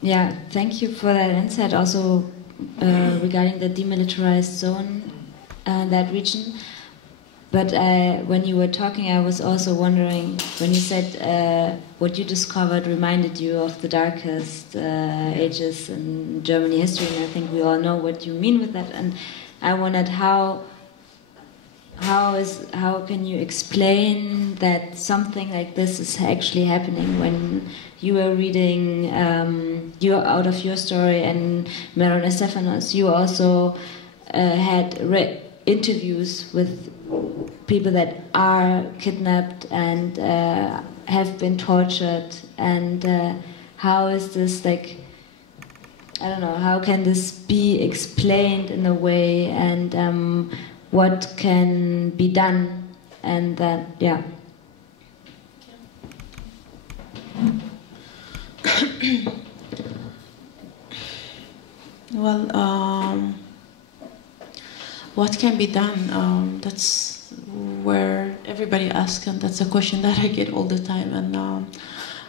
Yeah, thank you for that insight also regarding the demilitarized zone, that region. But when you were talking, I was also wondering, when you said what you discovered reminded you of the darkest ages in Germany history, and I think we all know what you mean with that. And I wondered how can you explain that something like this is actually happening when you were reading you out of your story and Meron Estefanos, you also had interviews with people that are kidnapped and have been tortured, and how is this, like, I don't know, how can this be explained in a way, and what can be done, and that, yeah. Well, what can be done? That's where everybody asks, and that's a question that I get all the time, and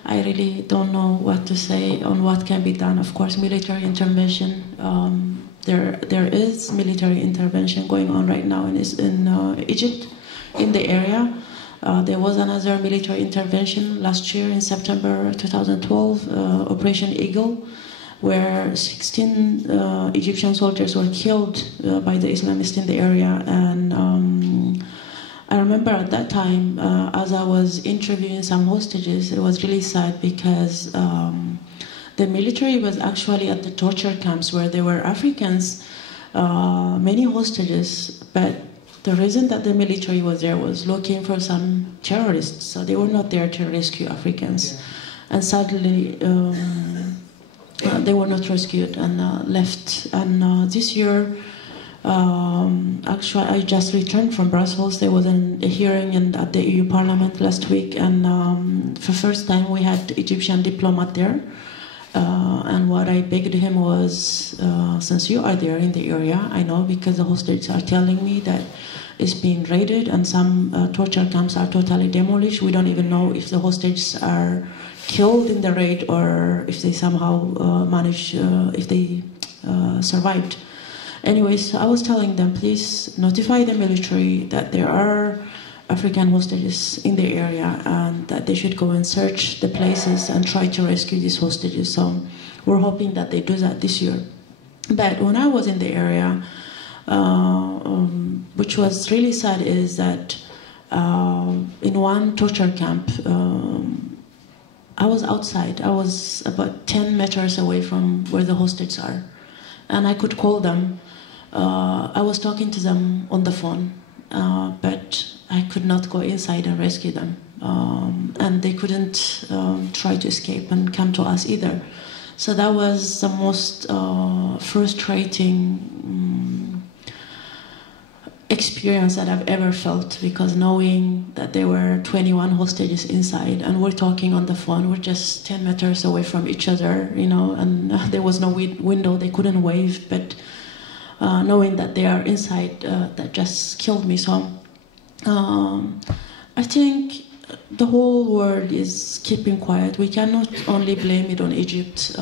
I really don't know what to say on what can be done. Of course, military intervention. There is military intervention going on right now in Egypt, in the area. There was another military intervention last year in September 2012, Operation Eagle, where 16 Egyptian soldiers were killed by the Islamists in the area. And I remember at that time, as I was interviewing some hostages, it was really sad because the military was actually at the torture camps where there were Africans, many hostages, but the reason that the military was there was looking for some terrorists, so they were not there to rescue Africans. Yeah. And sadly, they were not rescued and left. And this year, actually, I just returned from Brussels. There was a hearing at the EU Parliament last week, and for the first time we had Egyptian diplomat there. And what I begged him was, since you are there in the area, I know because the hostages are telling me that it's being raided and some torture camps are totally demolished. We don't even know if the hostages are killed in the raid or if they somehow managed, if they survived. Anyways, I was telling them, please notify the military that there are African hostages in the area and that they should go and search the places and try to rescue these hostages. So we're hoping that they do that this year. But when I was in the area, which was really sad, is that in one torture camp, I was outside. I was about 10 meters away from where the hostages are. And I could call them. I was talking to them on the phone, but I could not go inside and rescue them. And they couldn't try to escape and come to us either. So that was the most frustrating experience that I've ever felt, because knowing that there were 21 hostages inside and we're talking on the phone, we're just 10 meters away from each other, you know, and there was no window, they couldn't wave, but knowing that they are inside, that just killed me. So I think the whole world is keeping quiet. We cannot only blame it on Egypt.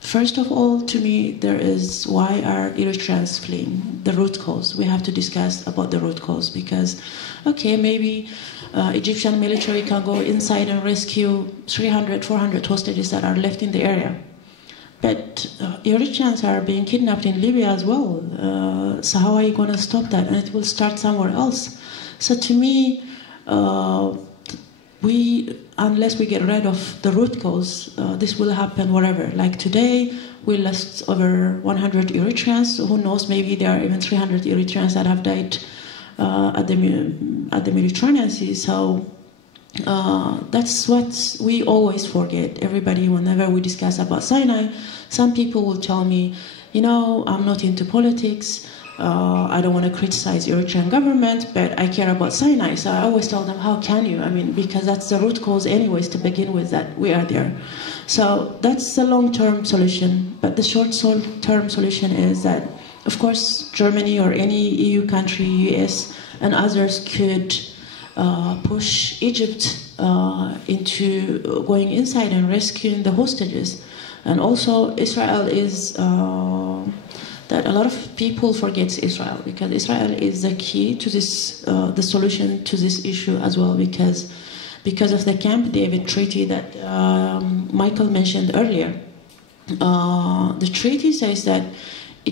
First of all, to me, there is why are Eritreans fleeing? The root cause. We have to discuss about the root cause, because, okay, maybe Egyptian military can go inside and rescue 300, 400 hostages that are left in the area. But Eritreans are being kidnapped in Libya as well. So how are you going to stop that? And it will start somewhere else. So to me, unless we get rid of the root cause, this will happen wherever. Like today, we lost over 100 Eritreans. Who knows, maybe there are even 300 Eritreans that have died at the Mediterranean Sea. So that's what we always forget. Everybody, whenever we discuss about Sinai, some people will tell me, you know, I'm not into politics. I don't want to criticize Eritrean government, but I care about Sinai. So I always tell them, how can you? I mean, because that's the root cause anyways to begin with, that we are there. So that's the long-term solution. But the short-term solution is that, of course, Germany or any EU country, US, and others could push Egypt into going inside and rescuing the hostages. And also, Israel is... that a lot of people forget Israel, because Israel is the key to this, the solution to this issue as well, because of the Camp David Treaty that Michael mentioned earlier. The treaty says that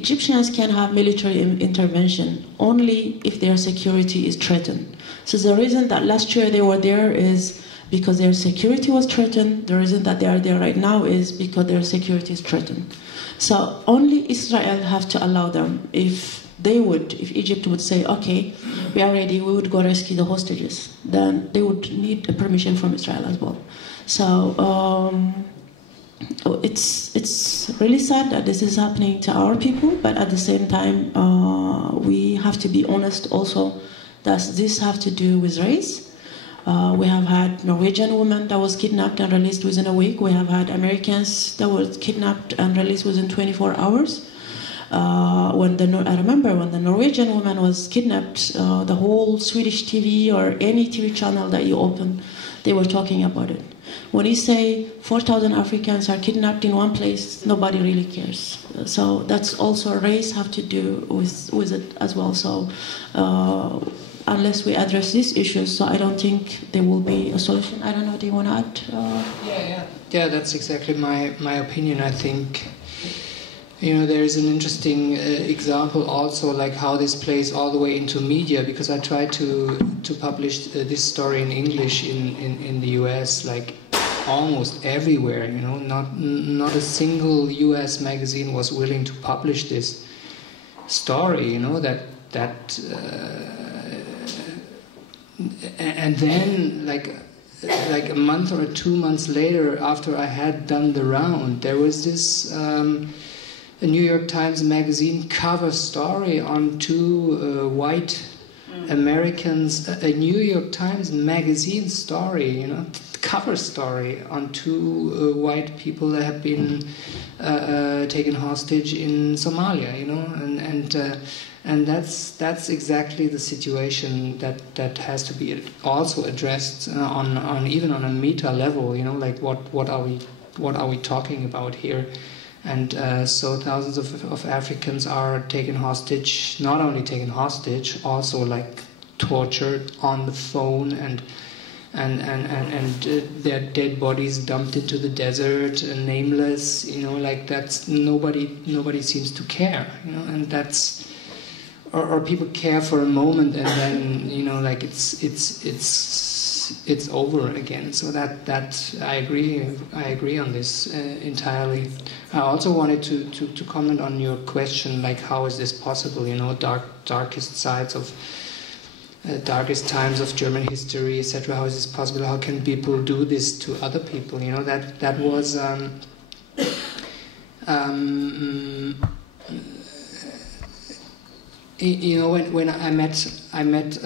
Egyptians can have military intervention only if their security is threatened. So the reason that last year they were there is because their security was threatened. The reason that they are there right now is because their security is threatened. So only Israel have to allow them. If Egypt would say, okay, we are ready, we would go rescue the hostages, then they would need a permission from Israel as well. So it's really sad that this is happening to our people, but at the same time, we have to be honest also. Does this have to do with race? We have had Norwegian women that was kidnapped and released within a week. We have had Americans that were kidnapped and released within 24 hours. I remember when the Norwegian woman was kidnapped, the whole Swedish TV or any TV channel that you open, they were talking about it. When you say 4,000 Africans are kidnapped in one place, nobody really cares. So that's also race have to do with it as well. So unless we address these issues, so I don't think there will be a solution. I don't know, do you want to add? Yeah, that's exactly my opinion. I think, there is an interesting example also, like how this plays all the way into media, because I tried to publish this story in English in the US, like almost everywhere, not a single US magazine was willing to publish this story, and then like a month or 2 months later, after I had done the round, there was this a New York Times magazine cover story on two white Americans, a New York Times magazine story, cover story on two white people that have been taken hostage in Somalia, and that's exactly the situation that has to be also addressed on even on a meta level, like what are we talking about here? And so thousands of Africans are taken hostage, not only taken hostage, also like tortured on the phone, and their dead bodies dumped into the desert, nameless, like that's nobody seems to care, and that's, or people care for a moment and then like it's over again. So that I agree on this entirely. I also wanted to comment on your question, like how is this possible? Darkest sides of darkest times of German history, etc. How is this possible? How can people do this to other people? That was when I met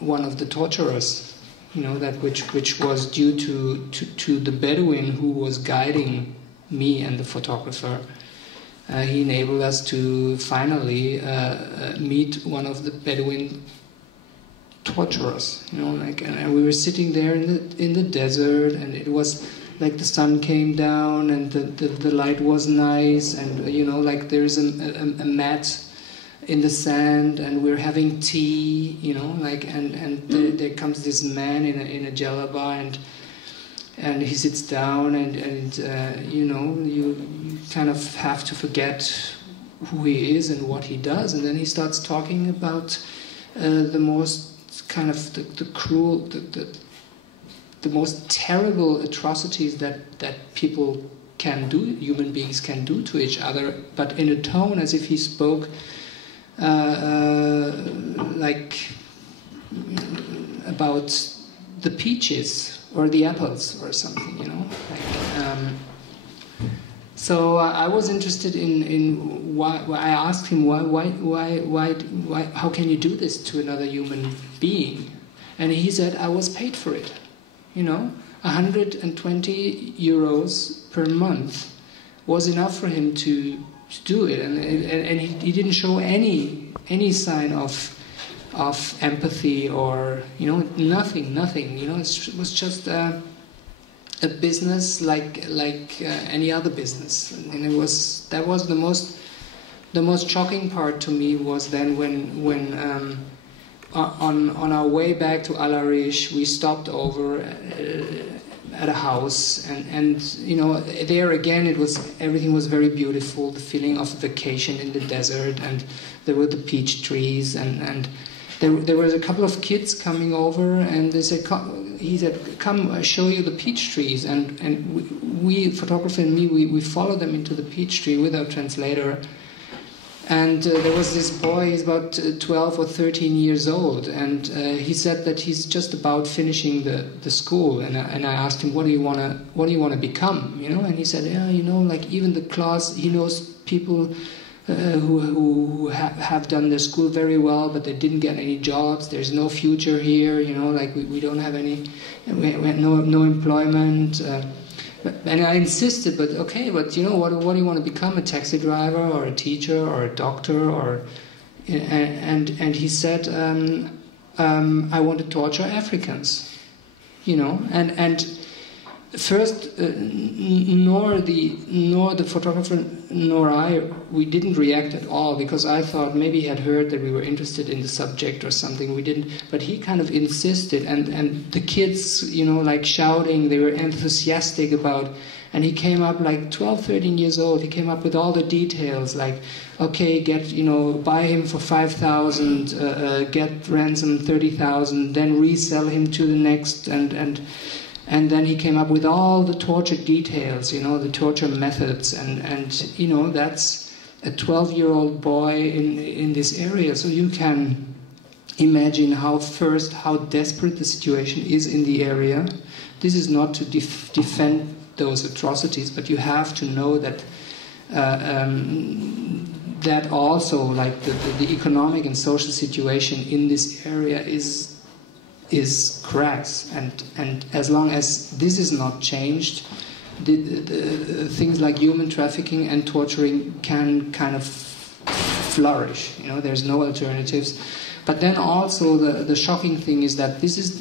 one of the torturers, which was due to the Bedouin who was guiding me and the photographer. He enabled us to finally meet one of the Bedouin torturers, and we were sitting there in the desert, and it was like the sun came down and the light was nice, and like there's a mat in the sand, and we're having tea, and there comes this man in a jalaba, and he sits down, and you kind of have to forget who he is and what he does, and then he starts talking about the most kind of the cruel, the most terrible atrocities that people can do, human beings can do to each other, but in a tone as if he spoke like about the peaches or the apples or something, So I was interested in why. I asked him why, how can you do this to another human being? And he said, I was paid for it. 120 euros per month was enough for him to do it, and he didn't show any sign of empathy or nothing. It was just a business like any other business, and that was the most shocking part to me was then when on our way back to Al-Arish we stopped over at a house, and there again everything was very beautiful, the feeling of vacation in the desert, and there were the peach trees, and there was a couple of kids coming over, and he said, come, I'll show you the peach trees, and we photographer and me, we followed them into the peach tree with our translator. And there was this boy, he's about 12 or 13 years old, and he said that he's just about finishing the school. And I asked him, what do you want to become? And he said, yeah, like even the class, he knows people who have done their school very well, but they didn't get any jobs. There's no future here. Like we don't have any, we had no employment. And I insisted, but okay, but what do you want to become? A taxi driver or a teacher or a doctor and he said, I want to torture Africans, and first nor the photographer nor I, we didn't react at all, because I thought maybe he had heard that we were interested in the subject or something. We didn't, but he kind of insisted, and the kids, like shouting, they were enthusiastic about, and he came up like 12, 13 years old, he came up with all the details, like, okay, buy him for 5,000, get ransom 30,000, then resell him to the next, and then he came up with all the torture details, the torture methods, and that's a 12-year-old boy in this area. So you can imagine how desperate the situation is in the area. This is not to defend those atrocities, but you have to know that that also, like the economic and social situation in this area is crass, and as long as this is not changed, the things like human trafficking and torturing can kind of flourish. There's no alternatives. But then also the shocking thing is that this is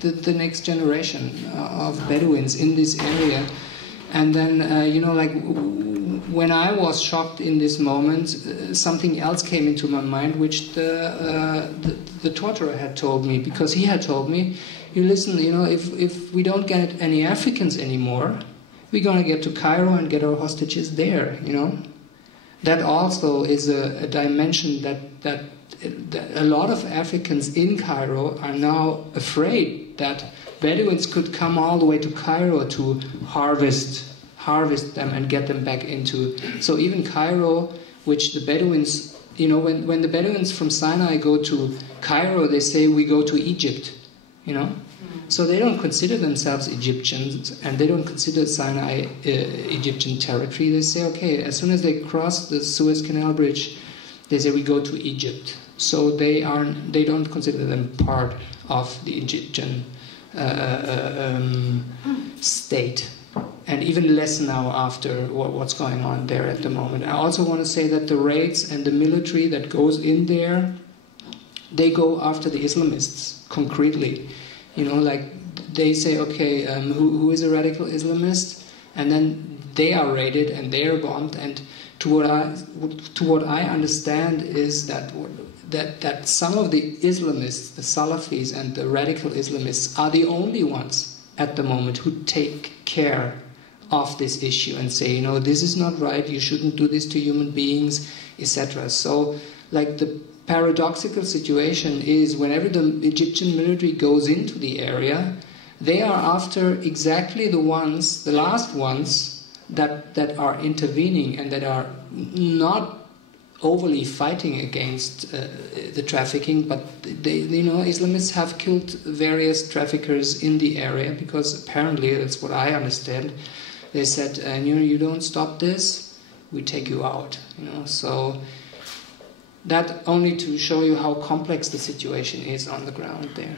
the next generation of Bedouins in this area, and then like when I was shocked in this moment, something else came into my mind, which the torturer had told me, because he had told me, listen, if we don't get any Africans anymore, we're going to get to Cairo and get our hostages there, That also is a dimension that a lot of Africans in Cairo are now afraid that Bedouins could come all the way to Cairo to harvest them and get them back into. So even Cairo, which the Bedouins, when the Bedouins from Sinai go to Cairo, they say we go to Egypt, So they don't consider themselves Egyptians, and they don't consider Sinai Egyptian territory. They say, okay, as soon as they cross the Suez Canal Bridge, they say we go to Egypt. So they don't consider them part of the Egyptian state. And even less now after what's going on there at the moment. I also want to say that the raids and the military that goes in there, they go after the Islamists, concretely. Like they say, okay, who is a radical Islamist? And then they are raided and they are bombed. And to what I understand is that some of the Islamists, the Salafis and the radical Islamists, are the only ones at the moment who take care of this issue and say, this is not right, you shouldn't do this to human beings, etc. So, like, the paradoxical situation is whenever the Egyptian military goes into the area, they are after exactly the last ones that are intervening and that are not overly fighting against the trafficking, but Islamists have killed various traffickers in the area, because apparently, that's what I understand, they said, you don't stop this, we take you out. So that only to show you how complex the situation is on the ground there.